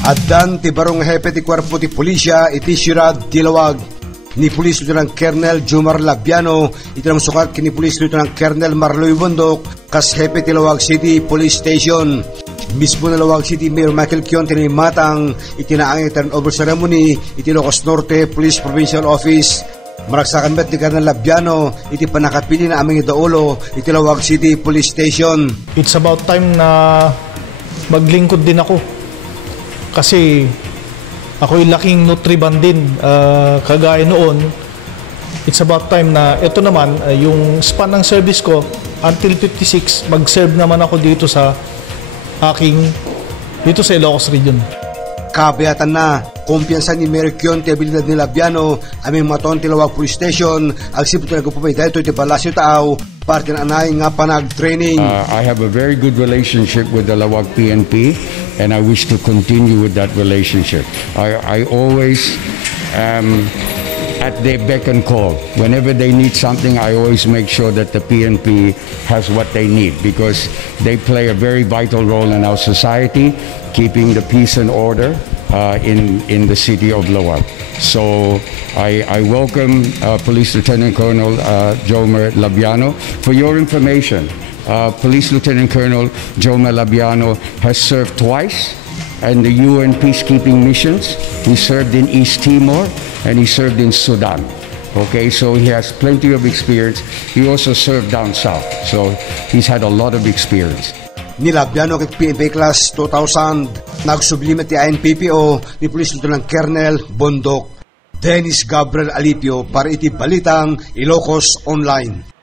Addan ti barong hepe ti kwarpo ti pulisya iti siyudad Dilawag ni Police Lieutenant Colonel Jomar Labiano iti namsukat kini Police Lieutenant Colonel Marloy Bondok kas hepe ti Lawag City Police Station. Mismo na Lawag City Mayor Michael Kion tinimatang itinaang turnover ceremony iti Ilocos Norte Police Provincial Office. Maragsakan bet ni Colonel Labiano iti panakapili na aming idaulo iti Lawag City Police Station. It's about time na maglingkod din ako. Kasi ako'y laking nutriban din kagaya noon. It's about time na ito naman, yung span ng service ko until 56, mag-serve naman ako dito sa Ilocos Region. Kabayatan na, kumpiyansa ni Mayor Kion ti abilidad ni Labiano aming maton ti Lawag Police Station agsipto na nagpupamay dahito ti Palasyo Tao parte na anay nga panag-training. I have a very good relationship with the Lawag PNP and I wish to continue with that relationship. I always at their beck and call. Whenever they need something, I always make sure that the PNP has what they need because they play a very vital role in our society, keeping the peace and order in the city of Lawag. So I welcome Police Lieutenant Colonel Jomar Labiano. For your information, Police Lieutenant Colonel Jomar Labiano has served twice in the UN peacekeeping missions. He served in East Timor and he served in Sudan. Okay, so he has plenty of experience. He also served down south, so he's had a lot of experience. Ni Labiano kay PNP Class 2000, nagsublimet ti INPPO ni Police Lieutenant Colonel Bondok. Dennis Gabriel Alipio para iti Balitang Ilocos Online.